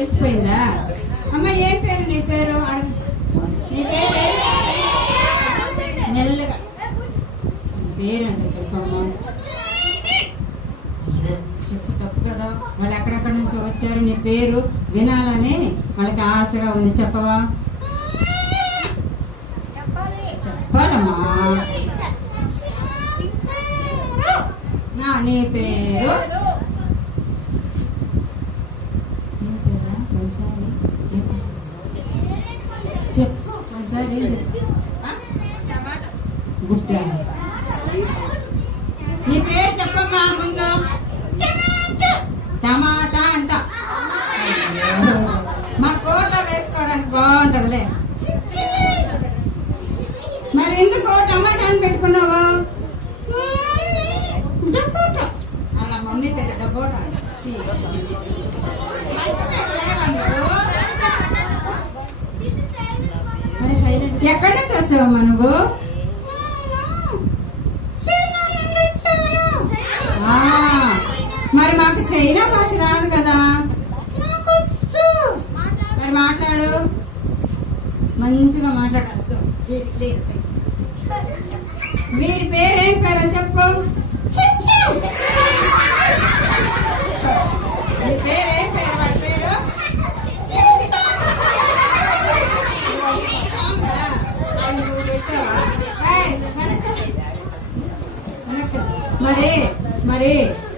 తెలిసిపోయిందా? అమ్మ ఏం పేరు నీ పేరు? నీ పేరు మెల్లగా పేరంట చెప్పమ్మా. చెప్పు, తప్పు కదా. వాళ్ళు ఎక్కడెక్కడి నుంచి వచ్చారు, నీ పేరు వినాలని వాళ్ళకి ఆశగా ఉంది. చెప్పవా? చెప్పాలమ్మా. నీ పేరు చెప్పు ఒకసారి. గుడ్డ. నీ పేరు చెప్పమ్మా ముందు. టమాటా అంట. మా కూరలో వేసుకోవడానికి బాగుంటదిలే. మరి ఎందుకు టమాటా అని పెట్టుకున్నావు? డబ్బోటా. అలా మమ్మీ పేరు డబ్బోటా అంట. మరి సైలెంట్. ఎక్కడి నుంచి వచ్చావమ్మా నువ్వు? మరి మాకు చైనా భాష రాదు కదా. మరి మాట్లాడు, మంచిగా మాట్లాడద్దు. వీడి పేరేం పేరో చెప్పు. పేరేం పేరు? వాడి పేరు మరి మరి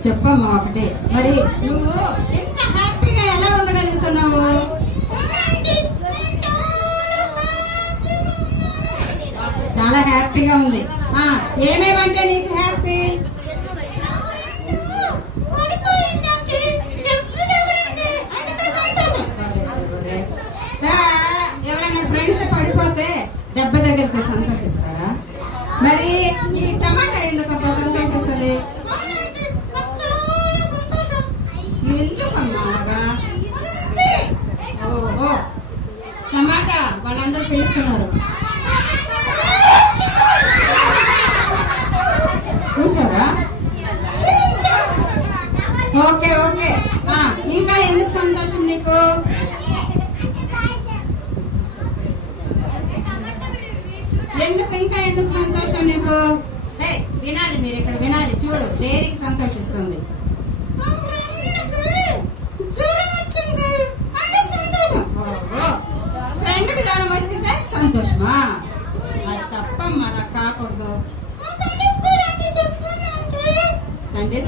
చెప్పమ్మా ఒకటి. మరి నువ్వు ఎంత హ్యాపీగా ఎలా ఉండగలుగుతున్నావు? చాలా హ్యాపీగా ఉంది. ఏమేమంటే నీకు హ్యాపీ? ఎవరైనా ఫ్రెండ్స్ పడిపోతే దెబ్బ తగిలితే సంతోషిస్తారా? మరి ఈ టమాటా ఎందుకప్ప సంతోషిస్తుంది? ఎందుకమ్మా? ఓహో, టమాటా వాళ్ళందరూ పిలుస్తున్నారు. కూర్చోరా? Okay okay. ఇంకా ఎందుకు సంతోషం నీకు? ఇంకా ఎందుకు సంతోషం నీకు? వినాలి, మీరు ఇక్కడ వినాలి. చూడు, దేనికి సంతోషిస్తుంది? ఫ్రెండ్కి జ్వరం వచ్చిందే సంతోషమా? అది తప్పమ్మా, అలా కాకూడదు. సండే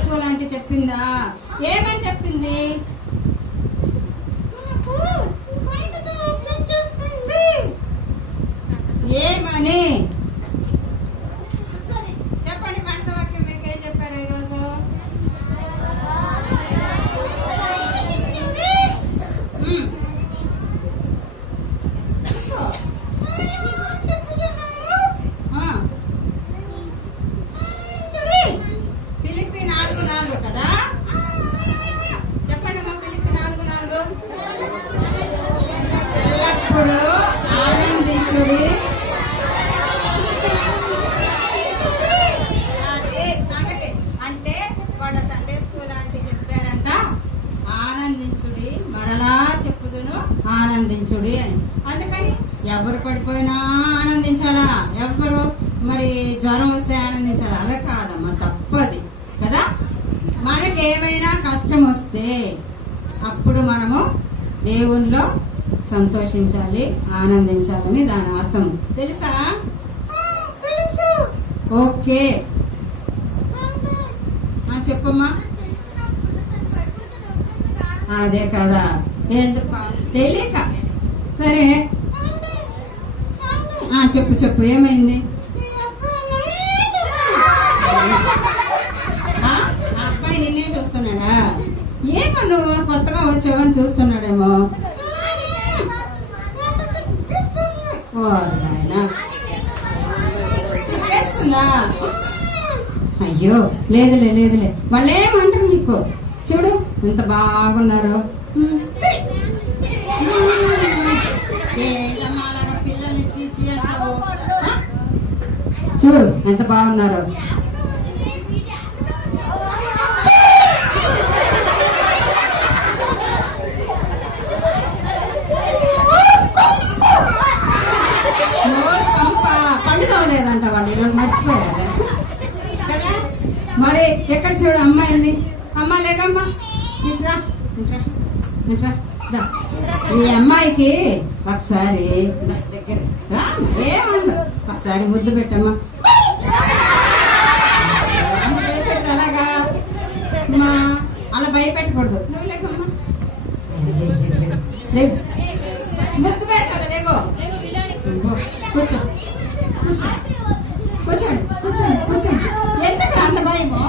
స్కూల్ అంటే చెప్పిందా? ఏమని చెప్పింది? ఏమని చెప్పండి. కంట వాక్యం మీకేం చెప్పారు ఈరోజు? ఫిలిప్పీ 4:4 కదా. చెప్పండి అమ్మా. ఫిలిప్పీ 4:4 ఎల్లప్పుడూ ఆనందించుడి. అంటే వాళ్ళ సండే స్కూల్ అంటే చెప్పారంట, ఆనందించుడి, మరలా చెప్పుదును ఆనందించుడి అని. అందుకని ఎవరు పడిపోయినా ఆనందించాలా? ఎవరు మరి జ్వరం వస్తే ఆనందించాలా? అదే కాదమ్మా, తప్పది కదా. మనకి ఏమైనా కష్టం వస్తే అప్పుడు మనము దేవునిలో సంతోషించాలి, ఆనందించాలని దాని అర్థం. తెలుసా? తెలుసు. ఓకే, చెప్పమ్మా. అదే కదా, ఎందుకు తెలియక. సరే చెప్పు చెప్పు, ఏమైంది? అబ్బాయి నిన్నే చూస్తున్నాడా? ఏమో నువ్వు కొత్తగా వచ్చావని చూస్తున్నాడేమో. అయ్యో లేదులే లేదులే. వాళ్ళు ఏమంటారు నీకు? చూడు ఎంత బాగున్నారు. పిల్లల్ని చీచి అంటావు. చూడు ఎంత బాగున్నారు. కూర్చోలేదంట వాళ్ళు ఈరోజు మర్చిపోయారు కదా. మరి ఎక్కడ చూడు అమ్మాయిల్ని. అమ్మ లేకమ్మా ఇంట్రా ఇంట్రా ఇంట్రా దా. ఈ అమ్మాయికి ఒకసారి దగ్గర ఏమన్నా ఒకసారి ముద్దు పెట్టమ్మా. అలాగా మా అలా భయపెట్టకూడదు. నువ్వు లేకమ్మా లేవు ముద్దు పెడతా లేగో. కూర్చో కూర్చో కూర్చోండి కూర్చోండి కూర్చోండి. ఎందుకు అంత భయమో.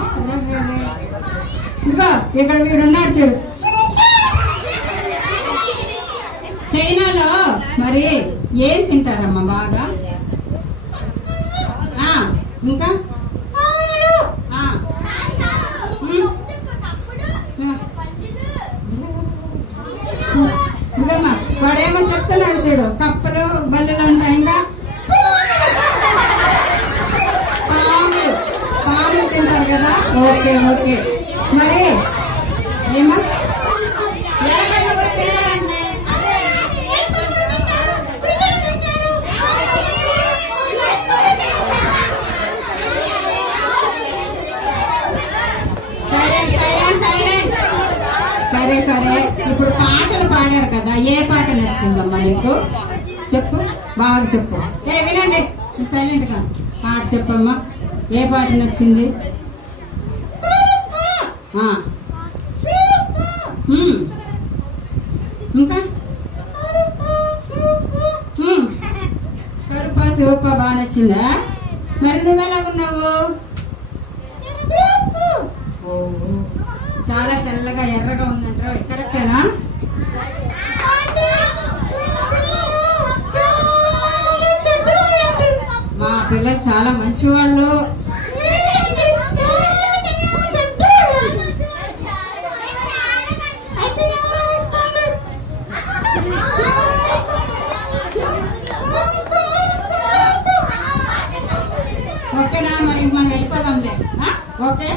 ఇదిగో ఇక్కడ వీడున్నాడు చూడు. చైనాలో మరి ఏం తింటారమ్మా బాగా? ఇంకా ఇంకమ్మా వాడేమో చెప్తున్నాడు చూడు. కప్పలు బల్లులు ఉంటాయి. ఇంకా పాములు తింటారు కదా. Okay okay. మరి ఏమా ఎలకలు కూడా తింటారంటే సరే సరే. ఇప్పుడు పాటలు పాడారు కదా, ఏ పాట నచ్చిందమ్మా నీకు? చెప్పు బాగా చెప్పు. వినండి సైలెంట్ గా పాట చెప్పమ్మా. ఏ పాట నచ్చింది? ఇంకా కరుపా శివప్ప బాగా నచ్చిందా? మరి నువ్వెలా ఉన్నావు? చాలా తెల్లగా ఎర్రగా ఉందంటారు. కరెక్టేనా? మా పిల్లలు చాలా మంచివాళ్ళు. ఓకేనా? మరి మనం వెళ్ళిపోదాంలే. ఓకే.